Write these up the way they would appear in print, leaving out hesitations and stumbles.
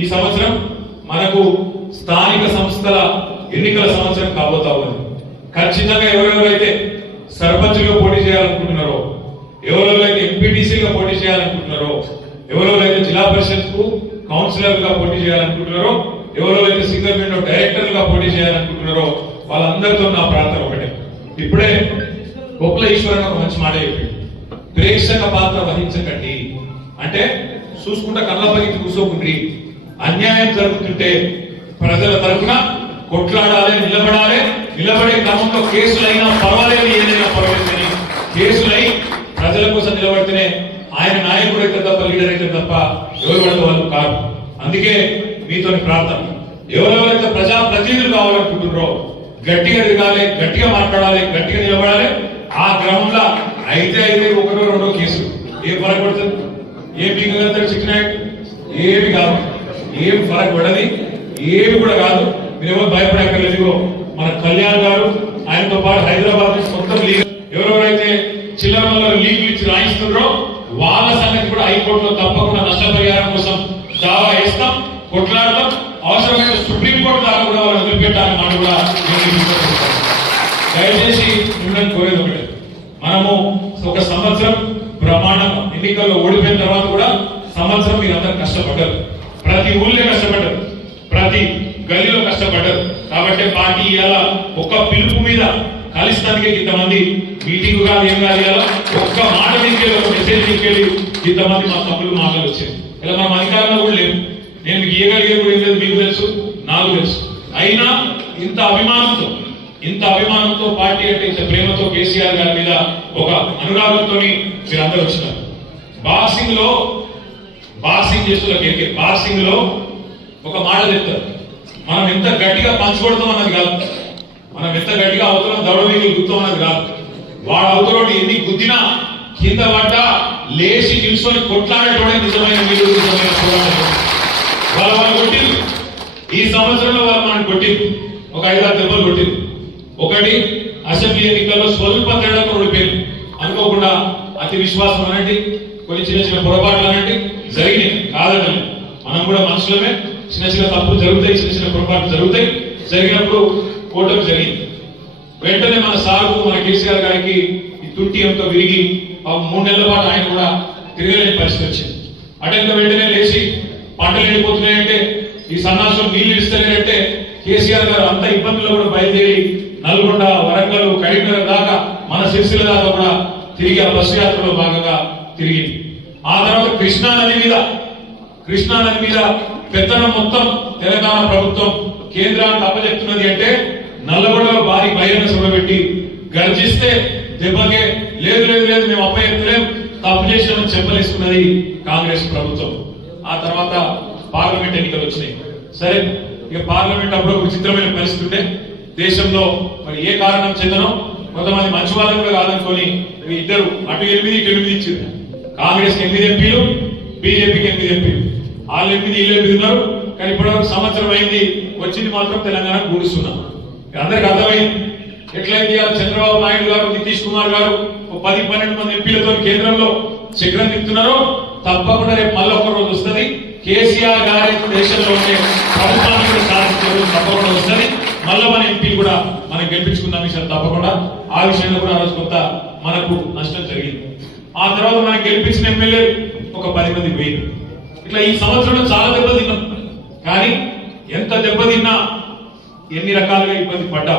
ఈ సంవత్సరం మనకు స్థానిక సంస్థల ఎన్నికల సంవత్సరం కాబోతా ఉంది. ఖచ్చితంగా ఎవరెవరైతే సర్పంచ్గా పోటీ చేయాలనుకుంటున్నారో, ఎవరెవరైతే ఎంపీటీసీగా పోటీ చేయాలనుకుంటున్నారో, ఎవరెవరైతే జిల్లా పరిషత్ కు కౌన్సిలర్ గా పోటీ చేయాలనుకుంటున్నారో, ఎవరెవరైతే సింగల్ విండో డైరెక్టర్ గా పోటీ చేయాలనుకుంటున్నారో వాళ్ళందరితో నా ప్రార్థన ఒకటే. ఇప్పుడే గొప్పల ఈశ్వరన్ ఒక మంచి మాట చెప్పి, ప్రేక్షక పాత్ర వహించకండి అంటే చూసుకుంటా కళ్ళపైకి కూర్చోకుండ్రి. అన్యాయం జరుగుతుంటే ప్రజల తరఫున కొట్లాడాలి, నిలబడాలి. నిలబడే క్రమంలో కేసులైనా పర్వాలేదు, ఏదైనా పర్వాలేదని కేసులై ప్రజల కోసం నిలబడితేనే ఆయన నాయకుడు అయితే తప్ప, లీడర్ అయితే తప్ప ఎవరు పడితే వాళ్ళు కాదు. అందుకే మీతో ప్రార్థన, ఎవరెవరైతే ప్రజా ప్రతినిధులు కావాలనుకుంటున్నారో గట్టిగా తిరగాలి, గట్టిగా మాట్లాడాలి, గట్టిగా నిలబడాలి. ఆ క్రమంలో అయితే ఒకటో రెండో కేసు ఏం ఫరక్ పడుతుంది? ఏం పీకగలుగుతాడు చిక్కినాయుడు? ఏమి కాదు, ఏం ఫరక్ పడది, ఏమి కూడా కాదు. మీరు ఎవరు భయపడక్కర్లేదు. మన కళ్యాణ్ గారు ఆయనతో పాటు హైదరాబాద్ మొత్తం లీగల్ ఎవరెవరైతే చిల్లర లీగులు ఇచ్చి రాయిస్తున్నారో వాళ్ళ సంగతి కూడా హైకోర్టులో తప్పకుండా నష్టపరిహారం కోసం దావా వేస్తాం, కొట్లాడతాం. అవసరమైన సుప్రీంకోర్టు దాకా కూడా వాళ్ళు వదిలిపెట్టాలని మాట కూడా దయచేసి మిమ్మల్ని కోరేది ఒకటే, మనము ఒక సంవత్సరం ప్రమాణం ఎన్నికల్లో ఓడిపోయిన తర్వాత కూడా సంవత్సరం మీరు అందరూ కష్టపడ్డారు, ప్రతి ఊళ్ళో కష్టపడ్డారు, ప్రతి గల్లీలో కష్టపడ్డారు. కాబట్టి పార్టీ ఇవాళ ఒక్క పిలుపు మీద కలిస్తానికి ఇంతమంది మీటింగ్ కాదు, ఏం కాదు, ఇలా ఒక్క మాట తీసుకెళ్ళి ఒక మెసేజ్ తీసుకెళ్ళి ఇంతమంది మా తమ్ముళ్ళు మాటలు వచ్చాయి. ఇలా మనం అధికారంలో కూడా లేవు, నేను మీకు ఏగలిగే కూడా ఏం లేదు, మీకు తెలుసు, నాకు తెలుసు. అయినా ఇంత అభిమానంతో పార్టీ అంటే ఇంత ప్రేమతో కేసీఆర్ గారి మీద ఒక అనురాగంతో మీరందరూ వచ్చినారు. బాక్సింగ్ చేస్తున్న బాక్సింగ్ లో ఒక మాట చెప్తారు, మనం ఎంత గట్టిగా పంచుకొడతాం అన్నది కాదు, మనం ఎంత గట్టిగా అవతలం దౌడవీలు గుర్తాం అన్నది కాదు. వాడు అవతలోడు ఎన్ని గుద్దినా కింద పడ్డ లేచి నిల్చొని కొట్లాడేటోడే నిజమైన మీరు, నిజమైన పోరాటం. వాళ్ళు కొట్టింది ఈ సంవత్సరంలో, వాళ్ళు మనకు కొట్టింది ఒక 5-6 దెబ్బలు కొట్టింది. ఒకటి అసెంబ్లీ ఎన్నికల్లో స్వల్ప తేడాతో ఓడిపోయింది. అనుకోకుండా అతి విశ్వాసం అనండి, కొన్ని చిన్న చిన్న పొరపాట్లు అనండి జరిగినాయి, కాదని మనం కూడా మనుషులమే, చిన్న చిన్న తప్పులు జరుగుతాయి, చిన్న చిన్న పొరపాట్లు జరుగుతాయి. జరిగినప్పుడు ఓటమి జరిగింది. వెంటనే మన సాగు మన కేసీఆర్ గారికి ఈ తుట్టి ఎంతో విరిగి 3 నెలల పాటు ఆయన కూడా తిరగలేని పరిస్థితి వచ్చింది. అటెంక వెంటనే లేచి పంటలు ఎండిపోతున్నాయంటే, ఈ సన్నాసులు నీళ్లు ఇస్తలేనంటే కేసీఆర్ గారు అంత ఇబ్బందుల్లో కూడా బయలుదేరి నల్గొండ, వరంగల్, కరీంనగర్ దాకా మన సిరిసిల్ల దాకా కూడా తిరిగి ఆ బస్సు యాత్రలో భాగంగా తిరిగింది. ఆ తర్వాత కృష్ణా నది మీద పెత్తనం మొత్తం తెలంగాణ ప్రభుత్వం కేంద్రానికి అప్పచెప్తున్నది అంటే నల్లగొండలో భారీ బహిరంగ సభ పెట్టి గర్జిస్తే దెబ్బకే లేదు మేము అప్పచెప్తలేం, తప్పు చేసినామని చెప్పలేసుకున్నది కాంగ్రెస్ ప్రభుత్వం. ఆ తర్వాత పార్లమెంట్ ఎన్నికలు వచ్చినాయి. సరే, ఇక పార్లమెంట్ అప్పుడు ఒక విచిత్రమైన పరిస్థితి ఉంటే దేశంలో మరి ఏ కారణం చెందనో కొంతమంది మంచి వాళ్ళని కూడా కాదనుకొని ఇద్దరు అటు 8 ఇటు 8 ఇచ్చింది. కాంగ్రెస్ 8 ఎంపీలు, బీజేపీకి 8 ఎంపీలు. వాళ్ళు 8 వీళ్ళు 8 ఉన్నారు. కానీ ఇప్పటివరకు సంవత్సరం అయింది, వచ్చింది మాత్రం తెలంగాణ కూడుస్తున్నాం. అందరికి అర్థమైంది ఎట్లయింది. చంద్రబాబు నాయుడు గారు, నితీష్ కుమార్ గారు 10-12 మంది ఎంపీలతో కేంద్రంలో చక్రం తిప్పుతున్నారో తప్పకుండా రేపు మళ్ళీ ఒక రోజు వస్తుంది. కేసీఆర్ గారి దేశంలో ఉండే ప్రభుత్వాన్ని కూడా సాధించే రోజు తప్పకుండా వస్తుంది. మళ్ళీ మన ఎంపీలు కూడా మనం గెలిపించుకున్న విషయం తప్పకుండా. ఆ విషయంలో కూడా ఆ రోజు కొంత మనకు నష్టం జరిగింది. ఆ తర్వాత మనం గెలిపించిన ఎమ్మెల్యేలు ఒక 10 మంది పోయింది. ఇట్లా ఈ సంవత్సరంలో చాలా దెబ్బలు తిన్నాం. కానీ ఎంత దెబ్బతిన్నా, ఎన్ని రకాలుగా ఇబ్బంది పడ్డా,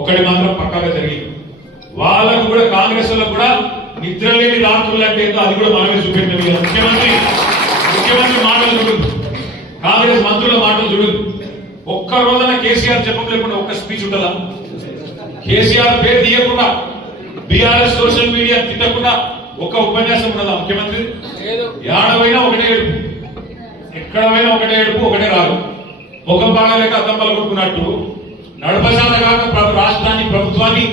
ఒకటి మాత్రం పక్కాగా జరిగింది. వాళ్ళకు కూడా కాంగ్రెస్ వాళ్ళకు కూడా నిద్ర లేని రాత్రులు అంటే ఏంటో అది కూడా మనమే చూపెట్టిన ముఖ్యమంత్రి మాటలు చూడదు, కాంగ్రెస్ మంత్రుల మాటలు చూడదు. ఒక్క రోజున కేసీఆర్ చెప్పలేకుండా ఒక్క స్పీచ్ ఉంటుందా? కేసీఆర్ పేరు తీయకుండా, బీఆర్ఎస్ సోషల్ మీడియా తిట్టకుండా ఒక్క ఉపన్యాసం ఉండదా ముఖ్యమంత్రి? ఏడవైనా ఒకటే ఏడుపు, ఎక్కడ పోయినా ఒకటే ఏడుపు, ఒకటే రాదు. ముఖం బాగాలేక అద్దం పలుకున్నట్టు నడపశాల కాక రాష్ట్రాన్ని, ప్రభుత్వాన్ని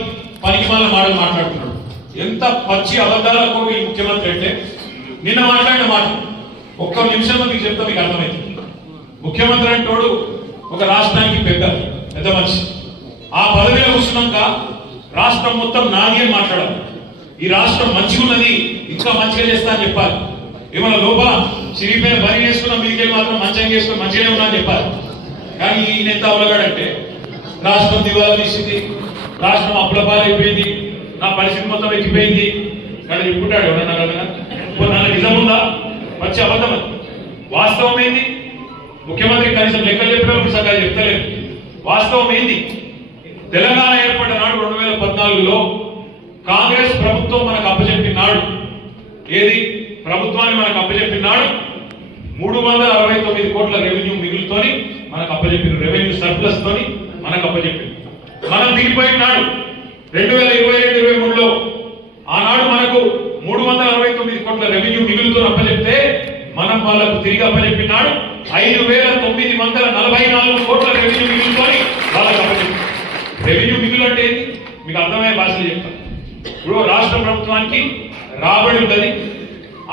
పనికి మాల మాటలు మాట్లాడుతున్నాడు. ఎంత పచ్చి అబద్ధాలకు ఈ ముఖ్యమంత్రి అంటే, నిన్న మాట్లాడిన మాట ఒక్క నిమిషంలో మీకు చెప్తా, మీకు అర్థమైంది. ముఖ్యమంత్రి అంటోడు ఒక రాష్ట్రానికి పెద్ద మనిషి. ఆ పదవిలో కూర్చున్నాక రాష్ట్రం మొత్తం నాది అని మాట్లాడాలి. ఈ రాష్ట్రం మంచిగా ఉన్నది, ఇంకా మంచిగా చేస్తా అని చెప్పాలి. ఏమైనా లోపల చిరిగిపోయిన పని చేసుకున్న మీకే మాత్రం మంచం చేసుకుని మంచిగానే ఉన్నా అని చెప్పాలి. కానీ ఈయన ఎంత అవలగాడంటే రాష్ట్రం దివాలా తీసింది, రాష్ట్రం అప్పులపాలైపోయింది, నా పరిస్థితి మొత్తం ఎక్కిపోయింది కానీ చెప్పుకుంటాడు ఎవరన్నా కదా. నన్ను నిజం ఉందా? వచ్చి అబద్ధం. వాస్తవం ఏంది? ముఖ్యమంత్రి కనీసం లెక్కలు చెప్పినప్పుడు సరిగ్గా చెప్తలేదు. వాస్తవం ఏంది? తెలంగాణ ఏర్పడిన నాడు 2014లో కాంగ్రెస్ ప్రభుత్వం మనకు అప్పచెప్పినాడు. ఏది ప్రభుత్వాన్ని మనకు అప్పచెప్పినాడు? 369 కోట్ల రెవెన్యూ మిగులుతోని మనకు అప్పచెప్పిన, రెవెన్యూ సర్ప్లస్ తోని మనకు అప్పచెప్పింది. మనం దిగిపోయినాడు 2022-23లో ఆనాడు మనకు 369 కోట్ల రెవెన్యూ మిగులుతో అప్పచెప్తే మనం వాళ్ళకు తిరిగి అప్పచెప్పినాడు 5,944 కోట్ల రెవెన్యూ మిగులుతోని వాళ్ళకు అప్పచెప్పింది. రెవెన్యూ మిగులు అంటే ఏంటి మీకు అర్థమయ్యే భాషలో చెప్తాను. ఇప్పుడు రాష్ట్ర ప్రభుత్వానికి రాబడి ఉంటుంది,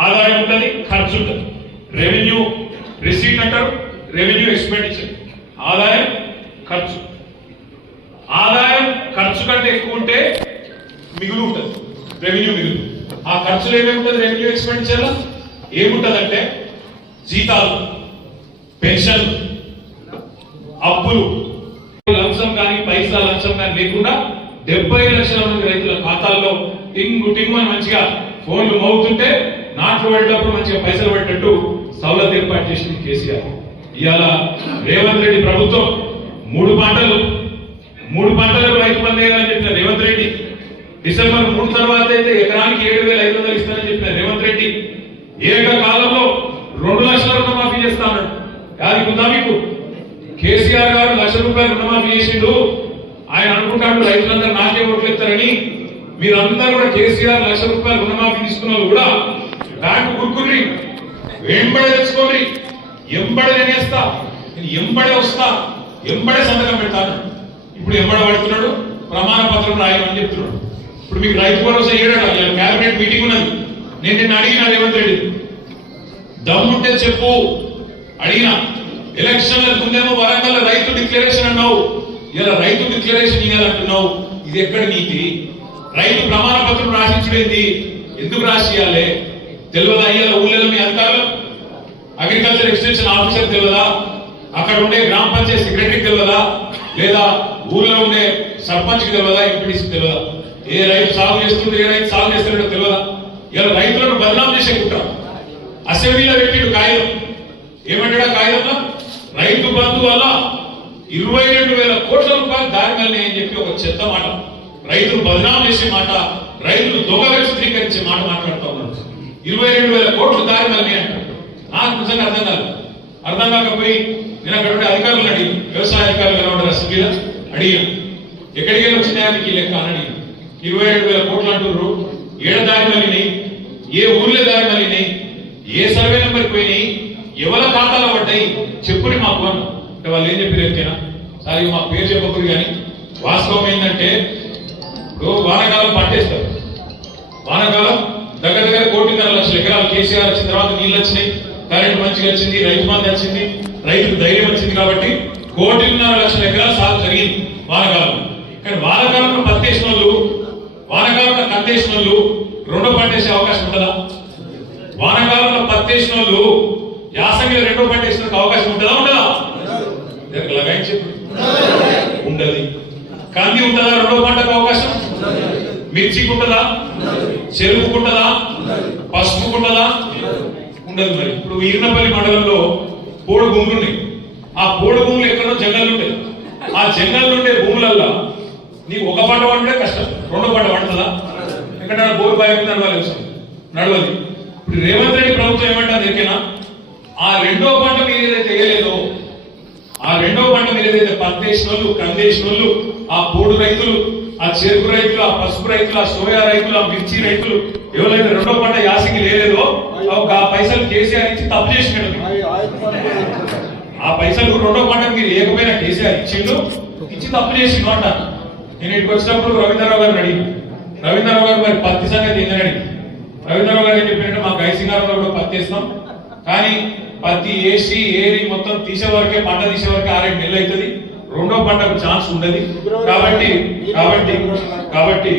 ఆదాయం ఉంటుంది, ఖర్చు ఉంటుంది. రెవెన్యూ రిసీట్ అంటారు, రెవెన్యూ ఎక్స్పెండిచర్. ఆదాయం ఖర్చు. ఆదాయం ఖర్చు కంటే ఎక్కువ ఉంటే మిగులు ఉంటుంది, రెవెన్యూ మిగులు. ఆ ఖర్చులు ఏమేముంటుంది రెవెన్యూ ఎక్స్పెండిచర్ లో? ఏముంటదంటే జీతాలు, పెన్షన్, అప్పులు, లంచం కానీ పైసా లంచం కానీ లేకుండా 70 లక్షల మంది రైతుల ఖాతాల్లో టింగ్ అని మంచిగా ఫోన్లు మోగుతుంటే నాట్లు పడేటప్పుడు మంచిగా పైసలు పడేటట్టు సౌలభ్యం ఏర్పాటు చేసింది కేసీఆర్. ఇవాళ రేవంత్ రెడ్డి ప్రభుత్వం 3 పంటలకు రైతు బంధు వేయాలని చెప్పిన రేవంత్ రెడ్డి, డిసెంబర్ 3 తర్వాత అయితే ఎకరానికి 7,500 ఇస్తానని చెప్పిన రేవంత్ రెడ్డి ఏకకాలంలో 2 లక్షల రుణమాఫీ చేస్తా ఉన్నాడు. యాది ఉందా మీకు? కేసీఆర్ గారు 1,00,000 రూపాయలు రుణమాఫీ చేసిండు. ఆయన అనుకుంటాడు రైతులందరూ నాకే ఓట్లు ఇస్తారని. మీరందరూ కూడా కేసీఆర్ 1,00,000 రూపాయలు రుణమాఫీ తీసుకున్న కూడా బ్యాంకు గుర్కుర్రి, వెంబడే తెచ్చుకోండి, ఎంబడే నేనేస్తా, ఎంబడే వస్తా, ఎంబడే సంతకం పెడతాను. ఇప్పుడు ఎంబడ పడుతున్నాడు, ప్రమాణ పత్రం రాయమని చెప్తున్నాడు. ఇప్పుడు మీకు రైతు భరోసా ఏడాడు, క్యాబినెట్ మీటింగ్ ఉన్నది. నేను నిన్న అడిగిన రేవంత్ రెడ్డి, దమ్ముంటే చెప్పు అడిగినా. ఎలక్షన్ల ముందేమో వరంగల్ రైతు డిక్లరేషన్ అన్నావు, ఇలా రైతు డిక్లరేషన్ ఇవ్వాలంటున్నావు. ఇది ఎక్కడ నీతి? రైతు ప్రమాణ పత్రం రాసించడేంది? ఎందుకు రాసియాలి? తెలియదా? ఇవాళ ఊళ్ళో మీ అధికారులు అగ్రికల్చర్ ఎక్స్టెన్షన్ ఆఫీసర్ తెలియదా? అక్కడ ఉండే గ్రామ పంచాయతీ సెక్రటరీకి తెలియదా? లేదా ఊళ్ళో ఉండే సర్పంచ్కి తెలియదా? ఎంపీడీసీ తెలియదా? ఏ రైతు సాగు చేస్తుంటే ఏ రైతు సాగు చేస్తున్నాడో తెలియదా? ఇలా రైతులను బదనాం చేసే కుట్ర. అసెంబ్లీలో పెట్టిండు కాగితం. ఏమంటాడా కాగితంలో? రైతు బంధు వల్ల 22,000 కోట్ల రూపాయలు దారి మళ్ళీ అని చెప్పి ఒక చెత్త మాట, రైతులు బదనాం చేసే మాట, రైతులు దొంగగా చిత్రీకరించే మాట మాట్లాడుతూ ఉన్నారు. 22,000 కోట్లు దారి మళ్ళీ అంటారు. నాకు నిజంగా అర్థం కాకపోయి నేను అక్కడ ఉండే అధికారులను అడిగి, వ్యవసాయ అధికారులు ఎలా ఉంటారు అసెంబ్లీలో అడిగాను, ఎక్కడికి వెళ్ళి వచ్చినాయా మీకు ఈ లెక్క అని అడిగాను. 27,000 కోట్లు అంటున్నారు. ఏడ దారి మళ్ళీ, ఏ ఊర్లో దారి మళ్ళీ, ఏ సర్వే నెంబర్ పోయినాయి, ఎవరి ఖాతాలో పడ్డాయి చెప్పుని మాకు అన్న. అంటే వాళ్ళు ఏం చెప్పారు ఎరికేనా? సరే మా పేరు చెప్పకూడదు, కానీ వాస్తవం ఏంటంటే ఇప్పుడు వానాకాలం పట్టేస్తారు. వానాకాలం దగ్గర 1.5 లక్షల ఎకరాలు కేసీఆర్ వచ్చిన తర్వాత నీళ్ళు వచ్చినాయి, కరెంట్ మంచిగా వచ్చింది, రైతు బంధు వచ్చింది, రైతుకు ధైర్యం వచ్చింది కాబట్టి 1.5 లక్షల ఎకరాలు సాగు జరిగింది వానకాలం. కానీ వానకాలంలో పత్తేసిన వాళ్ళు, వానకాలంలో కత్తేసిన వాళ్ళు రెండో పంట వేసే అవకాశం ఉంటుందా? వానకాలంలో పత్తేసిన వాళ్ళు యాసంగిలో రెండో పంట వేసిన అవకాశం ఉంటుందా? ఉండదు. కంది ఉంటుందా రెండో పంటకు అవకాశం? మిర్చికి ఉంటుందా? చెరువుకు ఉంటుందా? పసుపుకు ఉంటుందా? ఉండదు. మరి ఇప్పుడు ఈర్నపల్లి మండలంలో పోడు భూములు ఉన్నాయి. ఆ పోడు భూములు ఎక్కడో జంగళ్ళు ఉంటాయి. ఆ జంగళ్ళు ఉండే భూములల్లో నీకు ఒక పంట పంటే కష్టం, రెండో పంట పండుతుందా? ఎక్కడ బోరు బాయి నడవది. ఇప్పుడు రేవంత్ రెడ్డి ప్రభుత్వం ఏమంటారు ఎరికేనా? ఆ రెండో పంట మీరు ఏదైతే వేయలేదో, ఆ రెండో పంట మీరు ఏదైతే పత్తేసిన వాళ్ళు, కందేసిన వాళ్ళు, ఆ పోడు రైతులు, ఆ చెరుకు రైతులు, ఆ పసుపు రైతులు, ఆ సోయా రైతులు, ఆ మిర్చి రైతులు ఎవరైతే రెండో పంట యాసంగి లేదో ఆ పైసలు కేసీఆర్ ఇచ్చి తప్పు చేసినాడు. ఆ పైసలు రెండో పంట మీరు ఏకపోయినా కేసీఆర్ ఇచ్చిండు, ఇచ్చి తప్పు చేసిండు అంటారు. నేను ఇక్కడికి వచ్చినప్పుడు రవీంద్రరావు గారిని అడిగి, రవీంద్రరావు గారు మరి పత్తి సంగతి ఏంటని అడిగి, రవీంద్రరావు గారు ఏం చెప్పినట్టు మాకు ఐసింగారంలో కూడా పత్తి వేస్తాం, కానీ పత్తి ఏసి ఏరి మొత్తం తీసే వరకే, పంట తీసే వరకే 6-7 నెలలు అవుతుంది, రెండో పంటకు ఛాన్స్ ఉండదు. కాబట్టి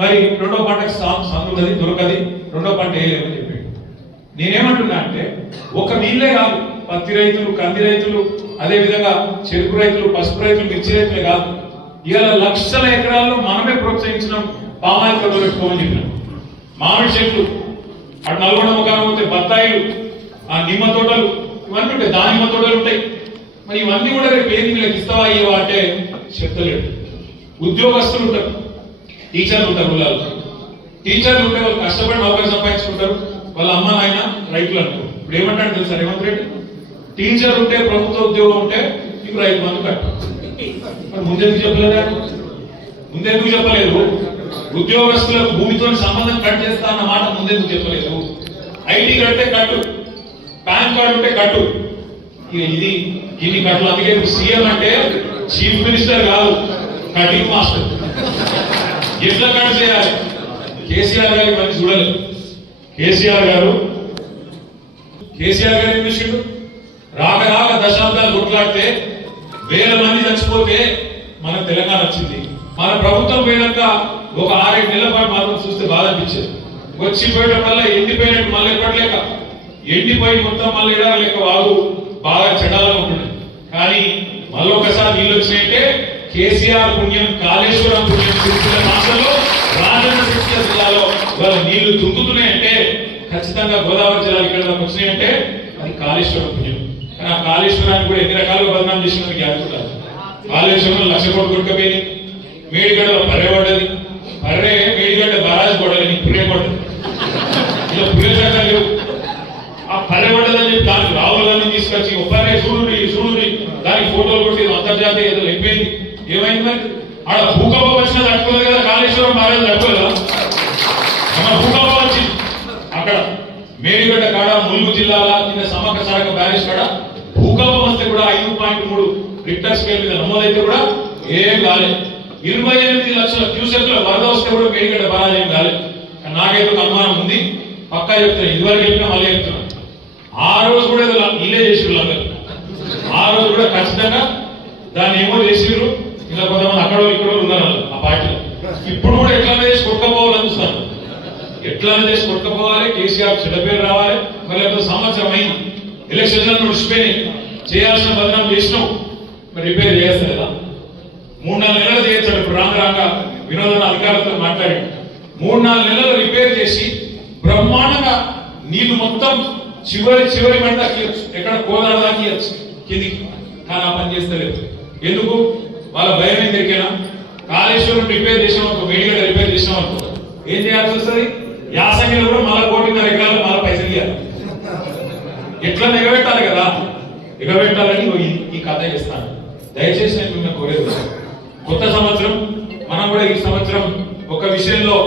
మరి రెండో పంటకు సందు ఉన్నది, దొరకది, రెండో పంట వేయలేమని చెప్పాడు. నేనేమంటున్నా అంటే ఒక వీళ్ళే కాదు, పత్తి రైతులు, కంది రైతులు, అదే విధంగా చెరుకు రైతులు, పసుపు రైతులు, మిర్చి రైతులే కాదు, ఇవాళ లక్షల ఎకరాల్లో మనమే ప్రోత్సహించినాం పామాయిల్ తోటలు పెట్టుకోమని చెప్పినాం. మామిడి చెట్లు, అటు నల్గొండ ముఖాన పోతే బత్తాయిలు, ఆ నిమ్మ తోటలు, ఇవన్నీ ఉంటాయి, దానిమ్మ తోటలు ఉంటాయి. మరి ఇవన్నీ కూడా రేపు ఏంది వీళ్ళకి ఇస్తావా ఇవ్వవా అంటే చెప్తలేడు. ఉద్యోగస్తులు ఉంటారు, టీచర్లు ఉంటారు, ఊళ్ళలో టీచర్లు ఉంటే వాళ్ళు కష్టపడి నౌకరు సంపాదించుకుంటారు, వాళ్ళ అమ్మ నాయన రైతులు అనుకో. ఇప్పుడు ఏమంటాడు తెలుసా రేవంత్ రెడ్డి, టీచర్ ఉంటే ప్రభుత్వ ఉద్యోగం ఉంటే ఇప్పుడు 5 మంది కట్టు. మరి ముందెందుకు చెప్పలేదా? ముందెందుకు చెప్పలేదు? ఉద్యోగస్తులకు భూమితో సంబంధం కట్ చేస్తా అన్న మాట ముందెందుకు చెప్పలేదు? ఐటీ కడితే కట్టు, పాన్ కార్డు ఉంటే కట్టు, ఇది ఇన్ని కట్టలు. అందుకే సీఎం అంటే చీఫ్ మినిస్టర్ కాదు, కటింగ్ మాస్టర్. ఎట్లా కట్ చేయాలి? కేసీఆర్ గారి మంచి చూడలేదు. కేసీఆర్ గారు ఏం చేసిండు? రాక రాక దశాబ్దాలు కొట్లాడితే వేల మంది చచ్చిపోతే మన తెలంగాణ వచ్చింది. మన ప్రభుత్వం పోయినాక ఒక 6-7 నెలల పాటు మాత్రం చూస్తే బాధ అనిపించేది. వచ్చిపోయడం వల్ల ఎండిపోయినట్టు మళ్ళీ ఎప్పటిలేక ఎండిపోయి మొత్తం మళ్ళీ ఎడలేక వాగు బాగా చెడాలుగా ఉంటుండే. కానీ మళ్ళొకసారి నీళ్ళు వచ్చినాయంటే కేసీఆర్ పుణ్యం, కాళేశ్వరం పుణ్యం, సిరిసిల్ల రాష్ట్రంలో రాజన్న సిరిసిల్ల జిల్లాలో వాళ్ళ నీళ్లు తుంగుతున్నాయంటే ఖచ్చితంగా గోదావరి జిల్లాలు ఇక్కడ వచ్చినాయంటే అది కాళేశ్వరం పుణ్యం. కానీ ఆ కాళేశ్వరాన్ని కూడా ఎన్ని రకాలుగా బదనాం చేసినందుకు జాగ్రత్త. కాళేశ్వరంలో 1,00,000 కోట్లు కొట్టుకపోయింది, మేడిగడ్డలో పర్రె పడ్డది, పర్రె మేడిగడ్డ బరాజ్ పడ్డది, నీకు పుర్రే పడ్డది. ఇలా పుర్రె చట్టాలు లేవు. ఆ పర్రె పడ్డదని చెప్పి దానికి రావులన్నీ తీసుకొచ్చి ఒక్కరే చూడుని దానికి ఫోటోలు కొట్టి అంతర్జాతీయ ఏదో అయిపోయింది. ఏమైంది మరి? ఆడ భూకంపం వచ్చినా తట్టుకోలేదు కదా, కాళేశ్వరం బాగా తట్టుకోలేదా? మన భూకంపం వచ్చింది అక్కడ మేడిగడ్డ కాడ, ములుగు జిల్లాల కింద సమగ్ర సడక బ్యారేజ్ కాడ భూకంపం వస్తే కూడా 5.3 రిక్టర్ స్కేల్ మీద నమోదైతే కూడా ఏం కాలేదు. 28 లక్షల క్యూసెక్ల వరద వస్తే కూడా మేడిగడ్డ బరాజ్ ఏం కాలేదు. నాకైతే ఒక అనుమానం ఉంది, పక్కా చెప్తున్నా, ఇదివరకు చెప్పినా మళ్ళీ చెప్తున్నా. ఆ రోజు కూడా ఇల్లే చేసిరు అందరు. ఆ రోజు కూడా ఖచ్చితంగా దాన్ని ఏమో చేసిరు. ఇలా కొంతమంది అక్కడ ఇక్కడ ఉన్నారు ఆ పార్టీలో. ఇప్పుడు కూడా ఎట్లా చేసి కొట్టుకపోవాలని చూస్తారు. ఎట్లా చేసి కొట్టుకపోవాలి, కేసీఆర్ చెడ్డ పేరు రావాలి. మరి సంవత్సరం అయింది, ఎలక్షన్లను నడిచిపోయినాయి, చేయాల్సిన బదనాం చేసినావు, మరి రిపేర్ చేస్తారు కదా. 3-4 నెలలు చేయొచ్చాడు. ఇప్పుడు రాంగ వినోదన అధికారులతో మాట్లాడి 3-4 నెలలు రిపేర్ చేసి బ్రహ్మాండంగా నీళ్లు మొత్తం చివరి మంట ఎక్కడ కోదాడ దాకా కిందికి. కానీ ఆ పని చేస్తలేదు. ఎందుకు? వాళ్ళ భయం ఏం దొరికేనా? కాళేశ్వరం రిపేర్ చేసాం అనుకో, మేడిగడ్డ రిపేర్ చేసాం అనుకో, ఏం చేయాల్సి వస్తుంది? యాసంగిలో కూడా మళ్ళీ 1.5 ఎకరాలు మళ్ళీ పైసలు ఇవ్వాలి. ఎట్లా ఎగబెట్టాలి కదా, ఎగబెట్టాలని ఈ కథ చేస్తాను. దయచేసి నేను మిమ్మల్ని కోరేది, కొత్త సంవత్సరం మనం కూడా ఈ సంవత్సరం ఒక విషయంలో